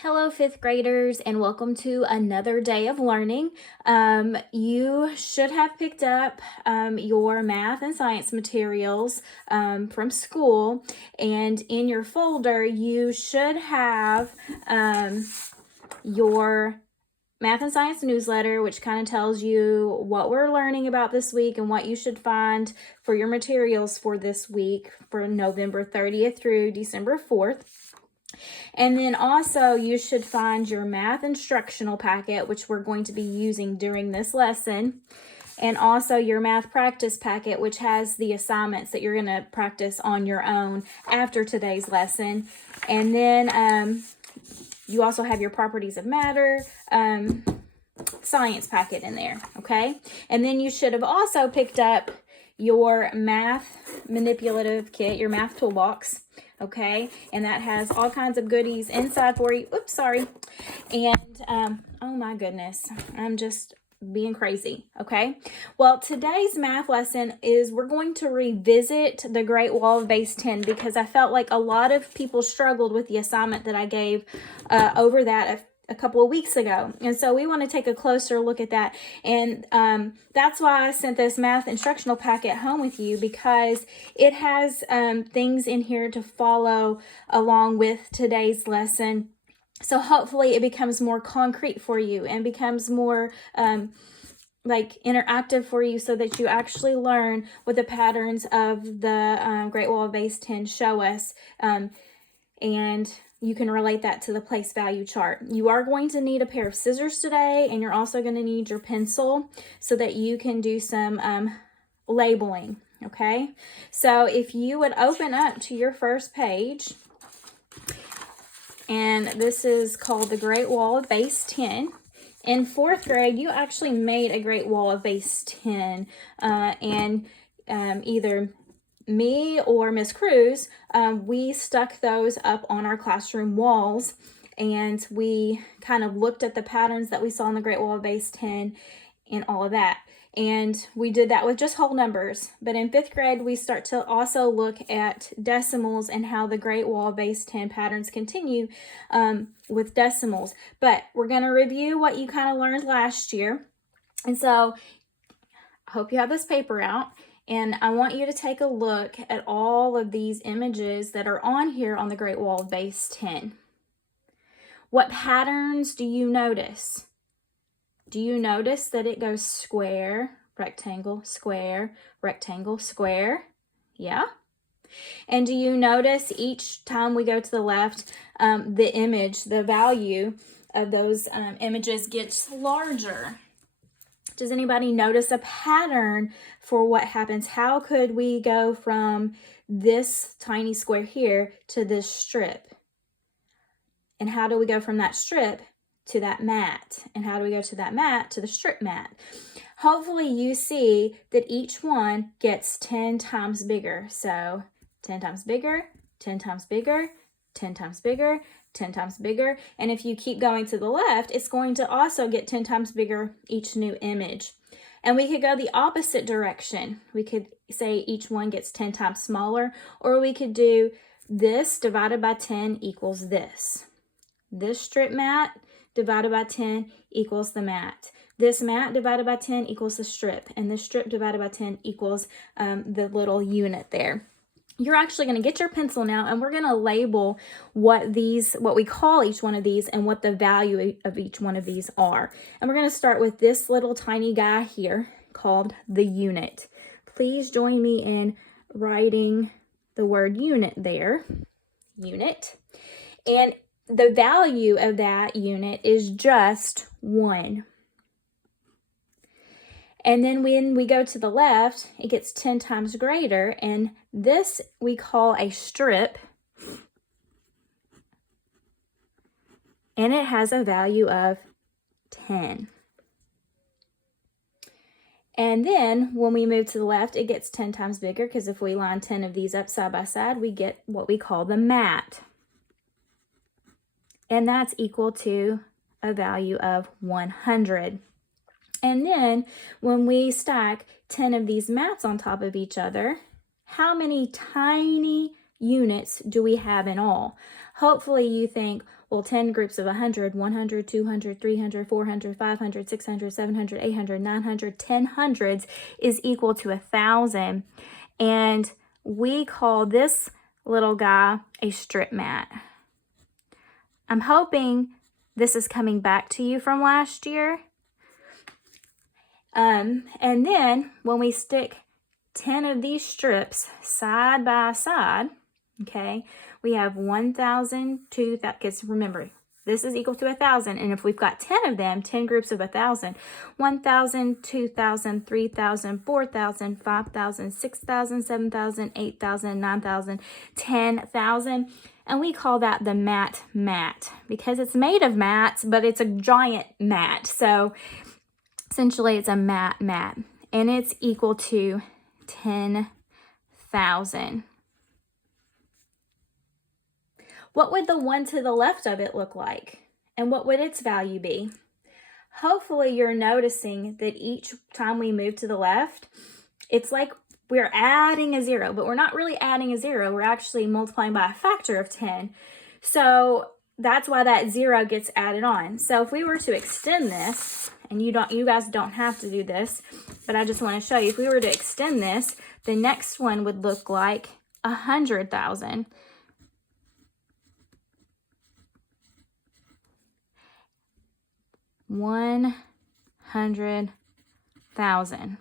Hello, fifth graders, and welcome to another day of learning. You should have picked up your math and science materials from school, and in your folder, you should have your math and science newsletter, which kind of tells you what we're learning about this week and what you should find for your materials for this week for November 30th through December 4th. And then also you should find your math instructional packet, which we're going to be using during this lesson. And also your math practice packet, which has the assignments that you're going to practice on your own after today's lesson. And then you also have your properties of matter science packet in there, okay? And then you should have also picked up your math manipulative kit, your math toolbox, okay? And that has all kinds of goodies inside for you. Oops, sorry. And oh my goodness, I'm just being crazy, okay? Well, today's math lesson is we're going to revisit the Great Wall of Base 10 because I felt like a lot of people struggled with the assignment that I gave over that a couple of weeks ago. And so we want to take a closer look at that. And that's why I sent this math instructional packet home with you, because it has things in here to follow along with today's lesson. So hopefully it becomes more concrete for you and becomes more like interactive for you so that you actually learn what the patterns of the Great Wall of Base 10 show us. And you can relate that to the place value chart. You are going to need a pair of scissors today, and you're also going to need your pencil so that you can do some labeling, okay? So if you would open up to your first page, and this is called the Great Wall of Base 10. In fourth grade, you actually made a Great Wall of Base 10, and either me or Miss Cruz, we stuck those up on our classroom walls, and we kind of looked at the patterns that we saw in the Great Wall of Base 10 and all of that. And we did that with just whole numbers. But in fifth grade, we start to also look at decimals and how the Great Wall of Base 10 patterns continue with decimals. But we're going to review what you kind of learned last year. And so I hope you have this paper out. And I want you to take a look at all of these images that are on here on the Great Wall of Base 10. What patterns do you notice? Do you notice that it goes square, rectangle, square, rectangle, square? Yeah. And do you notice each time we go to the left, the image, the value of those images gets larger? Does anybody notice a pattern for what happens? How could we go from this tiny square here to this strip? And how do we go from that strip to that mat? And how do we go to that mat to the strip mat? Hopefully you see that each one gets 10 times bigger. So 10 times bigger, 10 times bigger, 10 times bigger, 10 times bigger. And if you keep going to the left, it's going to also get 10 times bigger each new image. And we could go the opposite direction. We could say each one gets 10 times smaller, or we could do this divided by 10 equals this. This strip mat divided by 10 equals the mat. This mat divided by 10 equals the strip. And this strip divided by 10 equals the little unit there. You're actually going to get your pencil now, and we're going to label what we call each one of these and what the value of each one of these are. And we're going to start with this little tiny guy here called the unit. Please join me in writing the word unit there. Unit. And the value of that unit is just 1. And then when we go to the left, it gets 10 times greater, and this we call a strip, and it has a value of 10. And then when we move to the left, it gets 10 times bigger, because if we line 10 of these up side by side, we get what we call the mat. And that's equal to a value of 100. And then when we stack 10 of these mats on top of each other, how many tiny units do we have in all? Hopefully you think, well, 10 groups of 100, 100, 200, 300, 400, 500, 600, 700, 800, 900, 10 hundreds is equal to 1,000. And we call this little guy a strip mat. I'm hoping this is coming back to you from last year. And then when we stick 10 of these strips side by side, okay, we have 1,000, 2,000, because remember, this is equal to 1,000. And if we've got 10 of them, 10 groups of 1,000, 1,000, 2,000, 3,000, 4,000, 5,000, 6,000, 7,000, 8,000, 9,000, 10,000. And we call that the mat because it's made of mats, but it's a giant mat. So essentially it's a mat. And it's equal to 10,000. What would the one to the left of it look like? And what would its value be? Hopefully you're noticing that each time we move to the left, it's like we're adding a 0, but we're not really adding a 0. We're actually multiplying by a factor of 10. So that's why that 0 gets added on. So if we were to extend this, and you guys don't have to do this, but I just want to show you, if we were to extend this, the next one would look like 100,000. $100,000.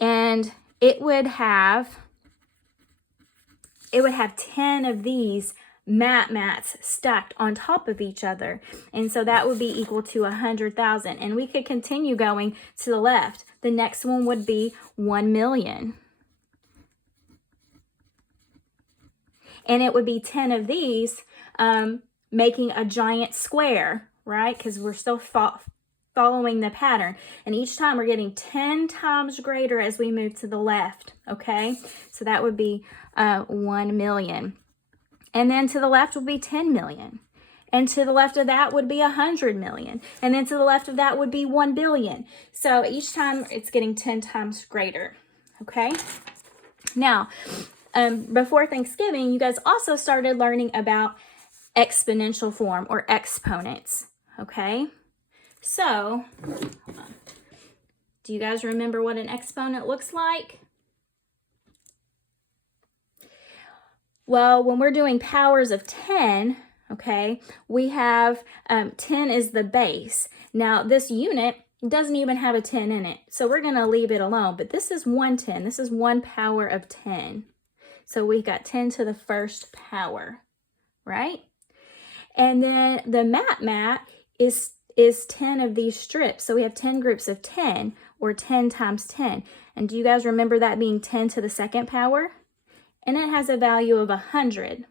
And it would have 10 of these mats stacked on top of each other. And so that would be equal to 100,000. And we could continue going to the left. The next one would be 1 million. And it would be 10 of these making a giant square, right? Because we're still following the pattern. And each time we're getting 10 times greater as we move to the left, okay? So that would be 1 million. And then to the left would be 10 million. And to the left of that would be 100 million. And then to the left of that would be 1 billion. So each time it's getting 10 times greater, okay? Now, before Thanksgiving, you guys also started learning about exponential form or exponents, okay? So, do you guys remember what an exponent looks like? Well, when we're doing powers of 10, okay, we have 10 is the base. Now, this unit doesn't even have a 10 in it, so we're going to leave it alone. But this is 110. This is 1 power of 10. So we've got 10 to the first power, right? And then the mat is 10 of these strips. So we have 10 groups of 10, or 10 times 10. And do you guys remember that being 10 to the second power? And it has a value of 100.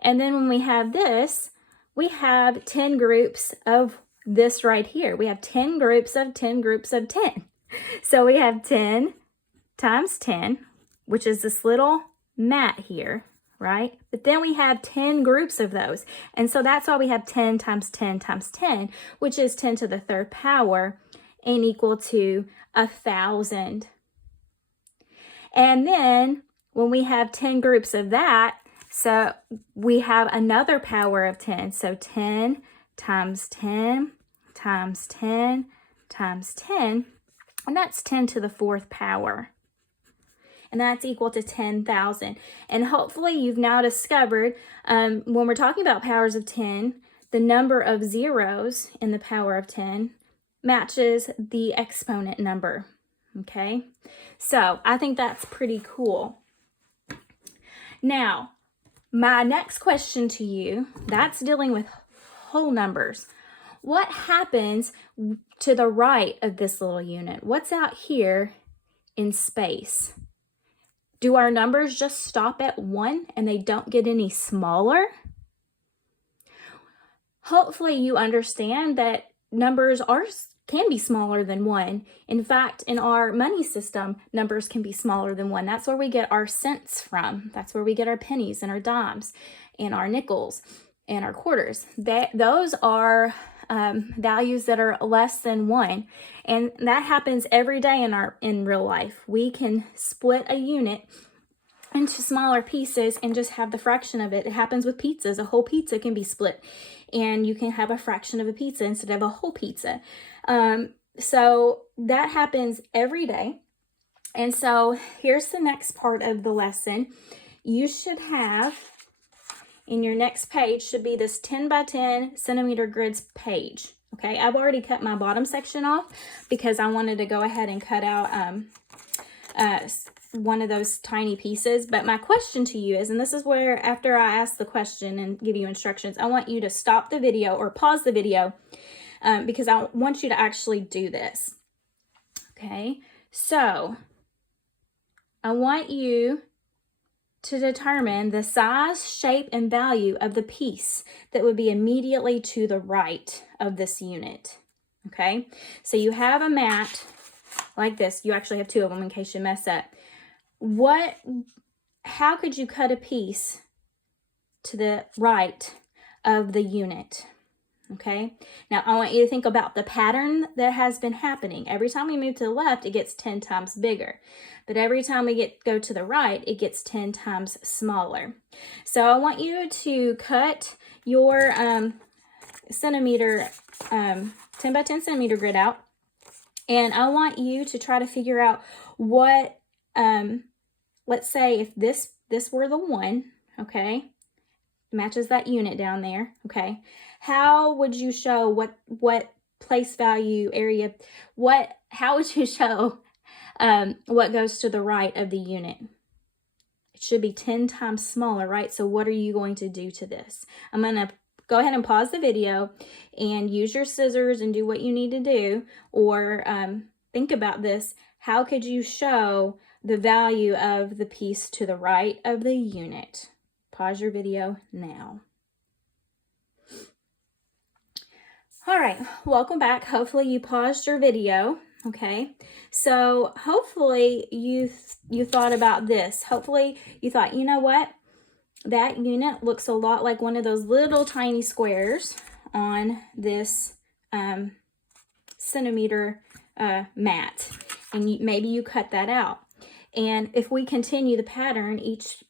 And then when we have this, we have 10 groups of this right here. We have 10 groups of 10 groups of 10. So we have 10 times 10, which is this little mat here, right? But then we have 10 groups of those. And so that's why we have 10 times 10 times 10, which is 10 to the third power and equal to 1,000. And then when we have 10 groups of that, so we have another power of 10. So 10 times 10 times 10 times 10, and that's 10 to the fourth power. And that's equal to 10,000. And hopefully you've now discovered when we're talking about powers of 10, the number of zeros in the power of 10 matches the exponent number, okay? So I think that's pretty cool. Now, my next question to you, that's dealing with whole numbers. What happens to the right of this little unit? What's out here in space? Do our numbers just stop at 1 and they don't get any smaller? Hopefully you understand that numbers can be smaller than 1. In fact, in our money system, numbers can be smaller than 1. That's where we get our cents from. That's where we get our pennies and our dimes and our nickels and our quarters. Those are values that are less than 1. And that happens every day in real life. We can split a unit into smaller pieces and just have the fraction of it. It happens with pizzas. A whole pizza can be split and you can have a fraction of a pizza instead of a whole pizza. So that happens every day. And so here's the next part of the lesson. You should have, in your next page, should be this 10 by 10 centimeter grids page. Okay, I've already cut my bottom section off because I wanted to go ahead and cut out one of those tiny pieces. But my question to you is, and this is where after I ask the question and give you instructions, I want you to stop the video or pause the video because I want you to actually do this. Okay, so I want you to determine the size, shape, and value of the piece that would be immediately to the right of this unit. Okay, so you have a mat like this. You actually have two of them in case you mess up. How could you cut a piece to the right of the unit? Okay, now I want you to think about the pattern that has been happening. Every time we move to the left, it gets 10 times bigger. But every time we go to the right, it gets 10 times smaller. So I want you to cut your 10 by 10 centimeter grid out. And I want you to try to figure out what, let's say if this were the 1, okay, matches that unit down there, okay, how would you show what place value area, how would you show what goes to the right of the unit? It should be 10 times smaller, right? So what are you going to do to this? I'm going to go ahead and pause the video and use your scissors and do what you need to do, or think about this. How could you show the value of the piece to the right of the unit? Pause your video now. All right, welcome back. Hopefully you paused your video. Okay, so hopefully you thought about this. Hopefully you thought, you know what? That unit looks a lot like one of those little tiny squares on this centimeter mat. And maybe you cut that out. And if we continue the pattern, each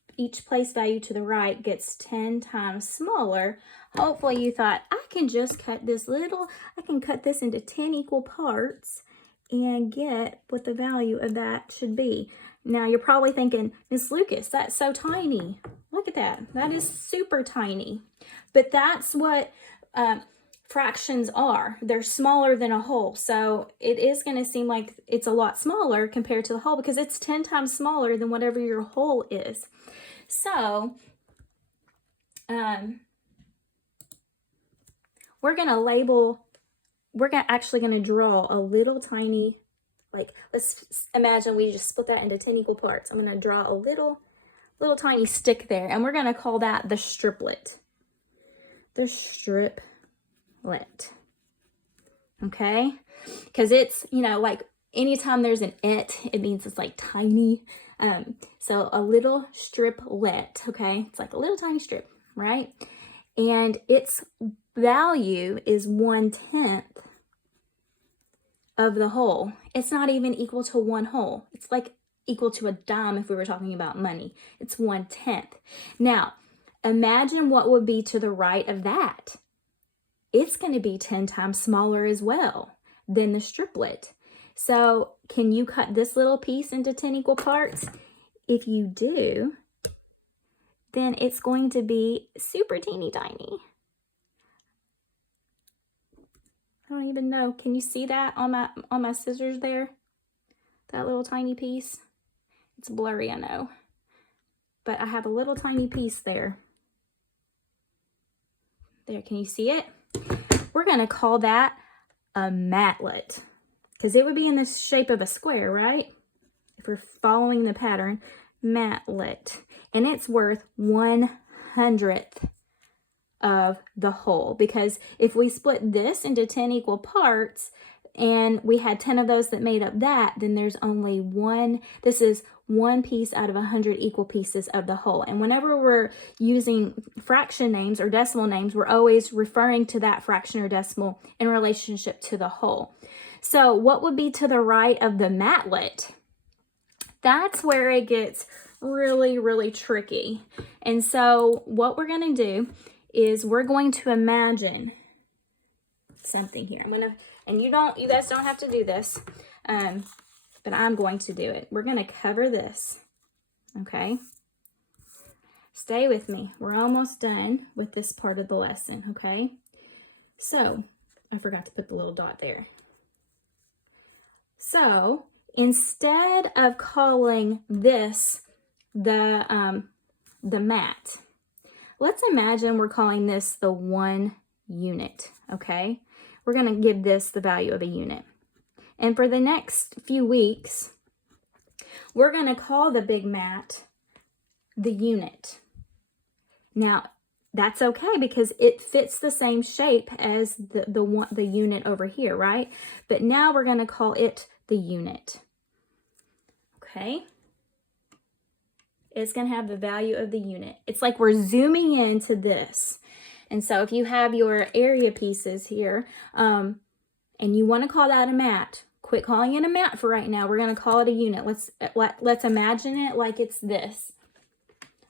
place value to the right gets 10 times smaller. Hopefully you thought, I can just cut this into 10 equal parts and get what the value of that should be. Now you're probably thinking, Miss Lucas, that's so tiny. Look at that. That is super tiny. But that's what fractions are. They're smaller than a whole. So it is going to seem like it's a lot smaller compared to the whole because it's 10 times smaller than whatever your whole is. So we're actually going to draw a little tiny, like, let's imagine we just split that into 10 equal parts. I'm going to draw a little tiny stick there, and we're going to call that the striplet. The striplet. Okay? Because it's, like anytime there's an it means it's like tiny. So a little striplet, okay? It's like a little tiny strip, right? And its value is 1/10 of the whole. It's not even equal to one whole. It's like equal to a dime if we were talking about money. It's 1/10. Now, imagine what would be to the right of that. It's going to be 10 times smaller as well than the striplet. So can you cut this little piece into 10 equal parts? If you do, then it's going to be super teeny tiny. I don't even know. Can you see that on my scissors there? That little tiny piece? It's blurry, I know. But I have a little tiny piece there. There, can you see it? We're going to call that a matlet. Because it would be in the shape of a square, right? If we're following the pattern, matlet. And it's worth 1/100th of the whole, because if we split this into 10 equal parts and we had 10 of those that made up that, then there's only one. This is one piece out of 100 equal pieces of the whole. And whenever we're using fraction names or decimal names, we're always referring to that fraction or decimal in relationship to the whole. So what would be to the right of the matlet? That's where it gets really, really tricky. And so what we're going to do is we're going to imagine something here. And you guys don't have to do this, but I'm going to do it. We're going to cover this, okay? Stay with me. We're almost done with this part of the lesson, okay? So, I forgot to put the little dot there. So, instead of calling this the mat, let's imagine we're calling this the 1 unit, okay? We're going to give this the value of a unit. And for the next few weeks, we're going to call the big mat the unit. Now, that's okay because it fits the same shape as the unit over here, right? But now we're going to call it the unit. Okay? It's going to have the value of the unit. It's like we're zooming into this. And so if you have your area pieces here, and you want to call that a mat, quit calling it a mat for right now. We're going to call it a unit. Let's imagine it like it's this.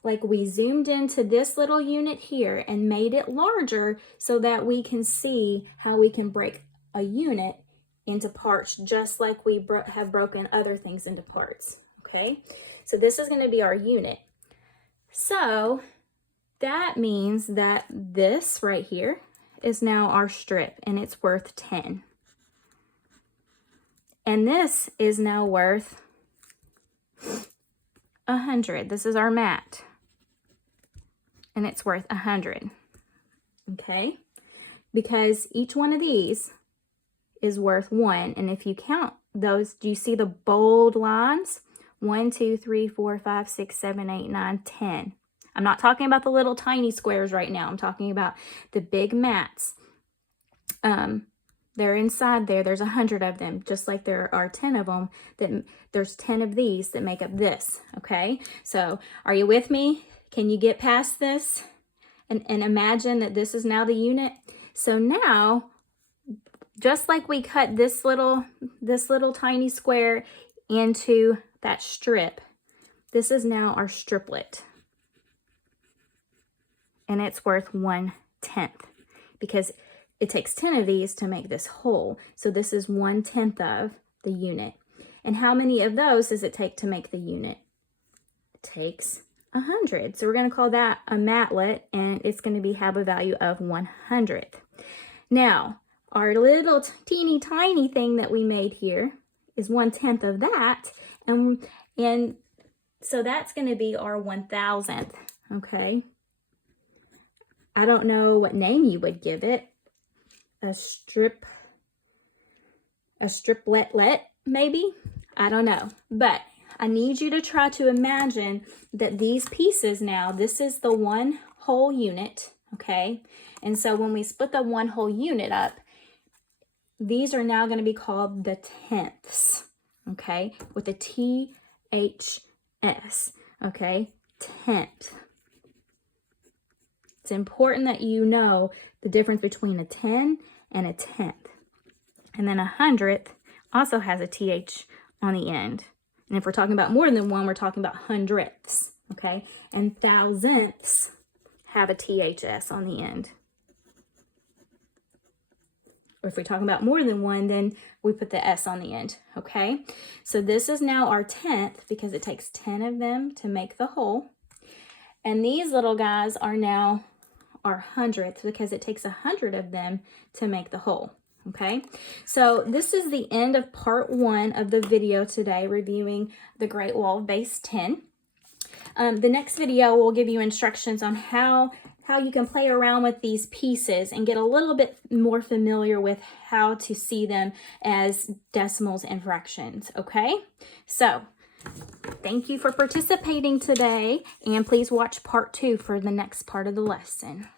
Like we zoomed into this little unit here and made it larger so that we can see how we can break a unit into parts, just like we have broken other things into parts, okay? So this is going to be our unit. So that means that this right here is now our strip, and it's worth 10. And this is now worth 100. This is our mat, and it's worth 100, okay? Because each one of these is worth 1, and if you count those, do you see the bold lines? 1, 2, 3, 4, 5, 6, 7, 8, 9, 10. I'm not talking about the little tiny squares right now. I'm talking about the big mats. They're inside there. There's 100 of them, just like there are 10 of them. There's 10 of these that make up this, okay? So are you with me? Can you get past this and imagine that this is now the unit? So now, just like we cut this little tiny square into that strip, this is now our striplet. And it's worth 1/10 because it takes 10 of these to make this whole. So this is 1/10 of the unit. And how many of those does it take to make the unit? It takes 100. So we're going to call that a matlet, and it's going to have a value of 100th. Now, our little teeny tiny thing that we made here is 1/10 of that. And so that's going to be our 1,000th, okay? I don't know what name you would give it. A striplet, maybe? I don't know. But I need you to try to imagine that these pieces now, this is the one whole unit, okay? And so when we split the one whole unit up, these are now going to be called the tenths, okay? With a T-H-S, okay? Tenth. It's important that you know the difference between a 10 and a tenth. And then 100th also has a TH on the end. And if we're talking about more than one, we're talking about hundredths, okay? And thousandths have a THS on the end. Or if we're talking about more than one, then we put the S on the end, okay? So this is now our 10th because it takes 10 of them to make the whole. And these little guys are now our 100th because it takes 100 of them to make the whole, okay? So this is the end of part 1 of the video today, reviewing the Great Wall of Base 10. The next video will give you instructions on how you can play around with these pieces and get a little bit more familiar with how to see them as decimals and fractions, okay? So thank you for participating today, and please watch part 2 for the next part of the lesson.